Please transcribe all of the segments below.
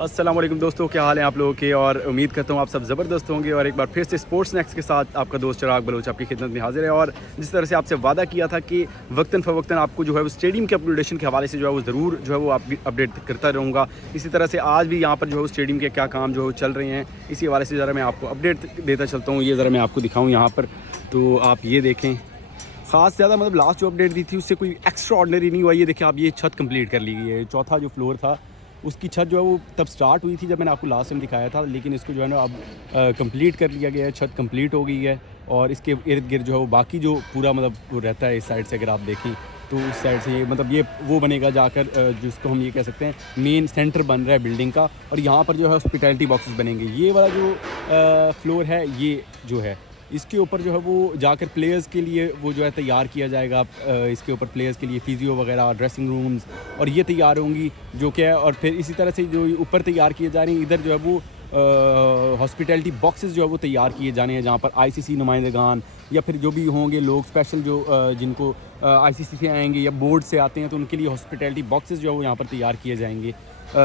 अस्सलाम वालेकुम दोस्तों, क्या हाल है आप लोगों के। और उम्मीद करता हूँ आप सब ज़बरदस्त होंगे। और एक बार फिर से स्पोर्ट्स नेक्स्ट के साथ आपका दोस्त चिराग बलोच आपकी खिदमत में हाजिर है। और जिस तरह से आपसे वादा किया था कि वक्तन फ़वक्तन आपको जो है वो स्टेडियम के अपग्रेडेशन के हवाले से जो है वो ज़रूर जो है वो आप अपडेट करता रहूँगा। इसी तरह से आज भी यहाँ पर जो है स्टेडियम के क्या काम जो है चल रहे हैं, इसी हवाले से ज़रा मैं आपको अपडेट देता चलता हूँ। ये ज़रा मैं आपको दिखाऊँ यहाँ पर, तो आप ये देखें। ख़ास ज़्यादा मतलब लास्ट जो अपडेट दी थी उससे कोई एक्स्ट्रा ऑर्डिनरी नहीं हुआ। ये देखिए आप, ये छत कंप्लीट कर ली गई है। चौथा जो फ्लोर था उसकी छत जो है वो तब स्टार्ट हुई थी जब मैंने आपको लास्ट टाइम दिखाया था, लेकिन इसको जो है ना अब कंप्लीट कर लिया गया है। छत कंप्लीट हो गई है और इसके इर्द गिर्द जो है वो बाकी जो पूरा मतलब वो रहता है इस साइड से, अगर आप देखें तो उस साइड से ये मतलब ये वो बनेगा जाकर, जिसको हम ये कह सकते हैं मेन सेंटर बन रहा है बिल्डिंग का। और यहाँ पर जो है हॉस्पिटैलिटी बॉक्सेस बनेंगे। ये वाला जो फ्लोर है ये जो है इसके ऊपर जो है वो जाकर प्लेयर्स के लिए वो जो है तैयार किया जाएगा। इसके ऊपर प्लेयर्स के लिए फिजियो वगैरह, ड्रेसिंग रूम्स और ये तैयार होंगी जो क्या है। और फिर इसी तरह से जो ऊपर तैयार किए जा रहे हैं, इधर जो है वो हॉस्पिटैलिटी बॉक्सेस जो है वो तैयार किए जाने हैं, जहाँ पर आईसीसी नुमाइंदगान या फिर जो भी होंगे लोग स्पेशल जो जिनको आईसीसी से आएंगे या बोर्ड से आते हैं, तो उनके लिए हॉस्पिटैलिटी बॉक्सेस जो है वो यहाँ पर तैयार किए जाएंगे।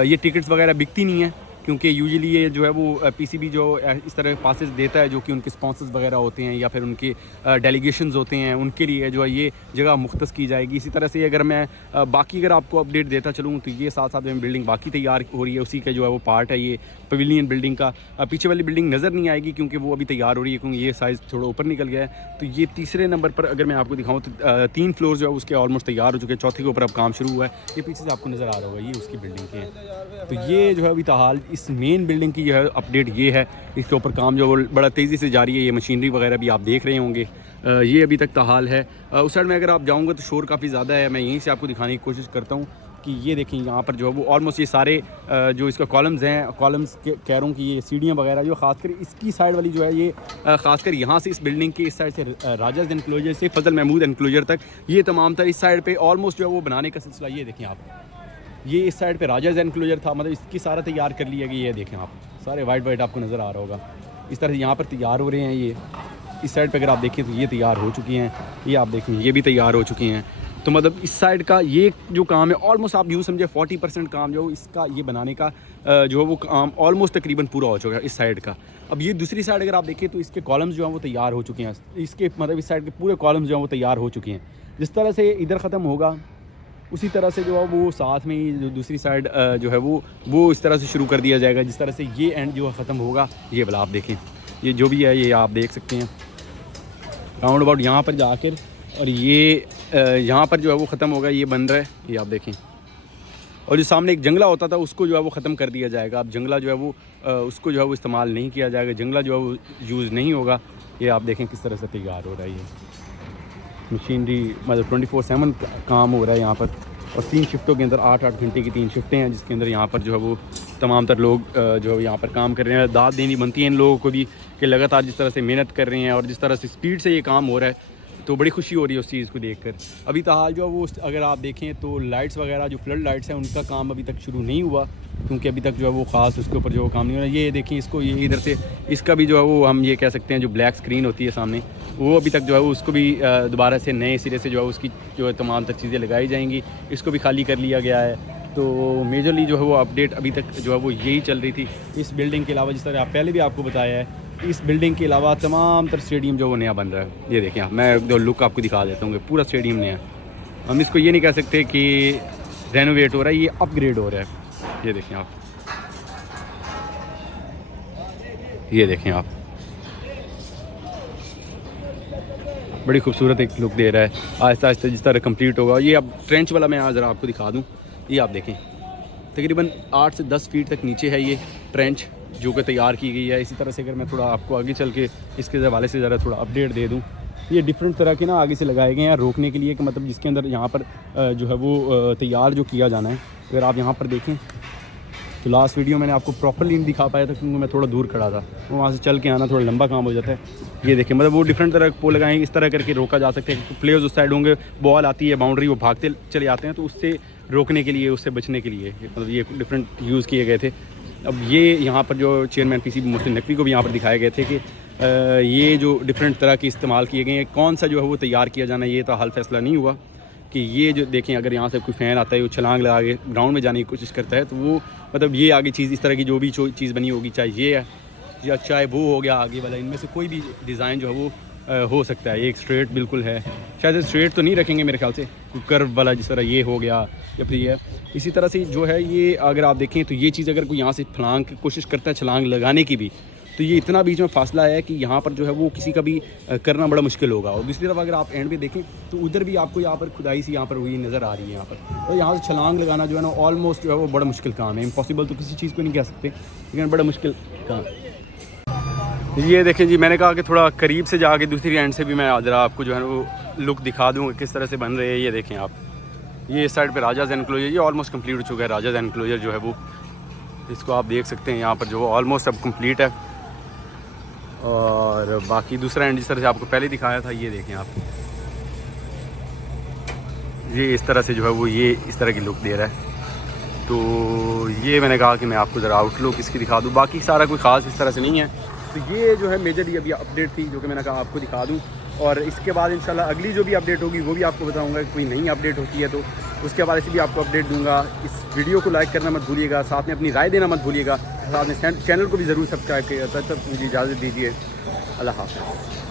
ये टिकट्स वगैरह बिकती नहीं है क्योंकि यूजुअली ये जो है वो पीसीबी जो इस तरह पासेस देता है, जो कि उनके स्पॉन्सर्स वगैरह होते हैं या फिर उनके डेलीगेशंस होते हैं, उनके लिए जो है ये जगह मुख्तस की जाएगी। इसी तरह से अगर मैं बाकी अगर आपको अपडेट देता चलूँ तो ये साथ साथ में बिल्डिंग बाकी तैयार हो रही है, उसी का जो है वो पार्ट है ये पवेलियन बिल्डिंग का। पीछे वाली बिल्डिंग नज़र नहीं आएगी क्योंकि वो अभी तैयार हो रही है, क्योंकि ये साइज़ थोड़ा ऊपर निकल गया है। तो ये तीसरे नंबर पर अगर मैं आपको दिखाऊँ तो 3 फ्लोर जो है उसके ऑलमोस्ट तैयार हो चुके हैं। चौथे के ऊपर अब काम शुरू हुआ है। ये पीछे से आपको नज़र आ रहा होगा, ये उसकी बिल्डिंग के हैं। तो ये जो है अभी ताहाल इस मेन बिल्डिंग की जो है अपडेट ये है। इसके ऊपर काम जो बड़ा तेज़ी से जारी है। ये मशीनरी वगैरह भी आप देख रहे होंगे। ये अभी तक ताहाल है। उस साइड में अगर आप जाऊँगा तो शोर काफ़ी ज़्यादा है। मैं यहीं से आपको दिखाने की कोशिश करता हूँ कि ये देखें यहाँ पर जो है वो ऑलमोस्ट ये सारे जो इसका कॉलम्स हैं, कॉलम्स के कह रहा हूँ कि ये सीढ़ियाँ वगैरह जो खासकर इसकी साइड वाली जो है ये खासकर यहाँ से इस बिल्डिंग के इस साइड से राजाज एनक्लोजर से फजल महमूद एनक्लोजर तक ये तमाम तर इस साइड पे ऑलमोस्ट जो है वो बनाने का सिलसिला। ये देखें आप, ये इस साइड पे राजाज एनक्लोजर था, मतलब इसकी सारा तैयार कर लिया गया। ये देखें आप, सारे वाइट आपको नज़र आ रहा होगा। इस तरह से यहाँ पर तैयार हो रहे हैं। ये इस साइड पे अगर आप देखें तो ये तैयार हो चुकी हैं। ये आप देखें ये भी तैयार हो चुकी हैं। तो मतलब इस साइड का ये जो काम है ऑलमोस्ट आप यूँ समझे 40% काम जो इसका ये बनाने का जो है वो काम ऑलमोस्ट तकरीबन पूरा हो चुका है इस साइड का। अब ये दूसरी साइड अगर आप देखें तो इसके कॉलम्स जो हैं वो तैयार हो चुके हैं। इसके मतलब इस साइड के पूरे कॉलम्स जो हैं वो तैयार हो चुके हैं। जिस तरह से इधर ख़त्म होगा उसी तरह से जो है वो साथ में ही जो दूसरी साइड जो है वो इस तरह से शुरू कर दिया जाएगा। जिस तरह से ये एंड जो है ख़त्म होगा, ये वाला आप देखें, ये जो भी है ये आप देख सकते हैं राउंड अबाउट यहाँ पर जाकर। और ये यहाँ पर जो है वो ख़त्म होगा, ये बन रहा है, ये आप देखें। और जो सामने एक जंगला होता था उसको जो है वो ख़त्म कर दिया जाएगा। अब जंगला जो है वो उसको जो है वो इस्तेमाल नहीं किया जाएगा, जंगला जो है वो यूज़ नहीं होगा। ये आप देखें किस तरह से तैयार हो रहा है। ये मशीनरी मतलब 24/7 काम हो रहा है यहाँ पर। और 3 शिफ्टों के अंदर 8-8 घंटे की 3 शिफ्टें हैं, जिसके अंदर यहाँ पर जो है वो तमाम तर लोग जो है यहाँ पर काम कर रहे हैं। दाद देनी बनती है इन लोगों को भी कि लगातार जिस तरह से मेहनत कर रहे हैं और जिस तरह से स्पीड से ये काम हो रहा है, तो बड़ी खुशी हो रही है उस चीज़ को देखकर। अभी ताहाल जो है वो अगर आप देखें तो लाइट्स वगैरह जो फ्लड लाइट्स हैं उनका काम अभी तक शुरू नहीं हुआ, क्योंकि अभी तक जो है वो ख़ास उसके ऊपर जो काम नहीं हो रहा। ये देखें इसको, ये इधर से इसका भी जो है वो हम ये कह सकते हैं जो ब्लैक स्क्रीन होती है सामने, वो अभी तक जो है वो उसको भी दोबारा से नए सिरे से जो है उसकी जो है तमाम तर चीज़ें लगाई जाएंगी। इसको भी खाली कर लिया गया है। तो मेजरली जो है वो अपडेट अभी तक जो है वो यही चल रही थी। इस बिल्डिंग के अलावा जिस तरह पहले भी आपको बताया है, इस बिल्डिंग के अलावा तमाम तर स्टेडियम जो वो नया बन रहा है। ये देखें आप, मैं जो लुक आपको दिखा देता हूँ, पूरा स्टेडियम नया। हम इसको ये नहीं कह सकते कि रेनोवेट हो रहा है, ये अपग्रेड हो रहा है। ये देखें आप, ये देखें आप, बड़ी खूबसूरत एक लुक दे रहा है। आहिस्ता आहिस्ता जिस तरह कंप्लीट होगा। ये अब ट्रेंच वाला मैं ज़रा आपको दिखा दूँ। ये आप देखें तकरीबन 8 से 10 फीट तक नीचे है ये ट्रेंच जो कि तैयार की गई है। इसी तरह से अगर मैं थोड़ा आपको आगे चल के इसके हवाले से ज़रा थोड़ा अपडेट दे दूँ, ये डिफरेंट तरह के ना आगे से लगाए गए हैं रोकने के लिए, कि मतलब जिसके अंदर यहाँ पर जो है वो तैयार जो किया जाना है। अगर आप यहाँ पर देखें तो लास्ट वीडियो मैंने आपको प्रॉपर्ली नहीं दिखा पाया था क्योंकि मैं थोड़ा दूर खड़ा था, वो वहाँ से चल के आना थोड़ा लंबा काम हो जाता है। ये देखें मतलब वो डिफरेंट तरह के पोल लगाएंगे, इस तरह करके रोका जा सकता है। प्लेयर्स उस साइड होंगे, बॉल आती है बाउंड्री, वो भागते चले आते हैं, तो उससे रोकने के लिए, उससे बचने के लिए मतलब ये डिफरेंट यूज़ किए गए थे। अब ये यहाँ पर जो चेयरमैन पीसीबी मोहसिन नकवी को भी यहाँ पर दिखाए गए थे कि ये जो डिफरेंट तरह के इस्तेमाल किए गए हैं, कौन सा जो है वो तैयार किया जाना, ये तो हाल फैसला नहीं हुआ कि ये जो देखें, अगर यहाँ से कोई फ़ैन आता है वो छलांग लगा के ग्राउंड में जाने की कोशिश करता है, तो वो मतलब ये आगे चीज़ इस तरह की जो भी चीज़ बनी होगी, चाहे ये है या चाहे वो हो गया आगे वाला, इनमें से कोई भी डिज़ाइन जो है वो हो सकता है। ये एक स्ट्रेट बिल्कुल है, शायद स्ट्रेट तो नहीं रखेंगे मेरे ख्याल से, कर्व वाला जिस तरह ये हो गया या फिर ये इसी तरह से जो है ये अगर आप देखें तो ये चीज़ अगर कोई यहाँ से फलांग की कोशिश करता है छलांग लगाने की भी, तो ये इतना बीच में फासला है कि यहाँ पर जो है वो किसी का भी करना बड़ा मुश्किल होगा। और दूसरी तरफ अगर आप एंड पे देखें तो उधर भी आपको यहाँ पर खुदाई सी यहाँ पर हुई नज़र आ रही है यहाँ पर। तो यहाँ से छलांग लगाना जो है ना ऑलमोस्ट जो है वो बड़ा मुश्किल काम है। इम्पॉसिबल तो किसी चीज़ को नहीं कह सकते, लेकिन बड़ा मुश्किल काम। ये देखें जी, मैंने कहा कि थोड़ा करीब से जाके दूसरी एंड से भी मैं ज़रा आपको जो है ना वो लुक दिखा दूँ किस तरह से बन रहे हैं। ये देखें आप, ये इस साइड पे राजाज़ एनक्लोजर, ये ऑलमोस्ट कंप्लीट हो चुका है। राजाज़ एनक्लोजर जो है वो, इसको आप देख सकते हैं यहाँ पर जो ऑलमोस्ट अब कंप्लीट है। और बाकी दूसरा एंड जिस तरह से आपको पहले दिखाया था, ये देखें आप, ये इस तरह से जो है वो ये इस तरह की लुक दे रहा है। तो ये मैंने कहा कि मैं आपको ज़रा आउटलुक इसकी दिखा दूँ, बाकी सारा कोई ख़ास इस तरह से नहीं है। तो ये जो है मेजर अभी अपडेट थी जो कि मैंने कहा आपको दिखा दूँ। और इसके बाद इंशाल्लाह अगली जो भी अपडेट होगी वो भी आपको बताऊंगा। कोई नई अपडेट होती है तो उसके हवाले से भी आपको अपडेट दूंगा। इस वीडियो को लाइक करना मत भूलिएगा, साथ में अपनी राय देना मत भूलिएगा, साथ में चैनल को भी ज़रूर सब्सक्राइब करिएगा। तब तक मुझे इजाज़त दीजिए, अल्लाह हाफ़िज़।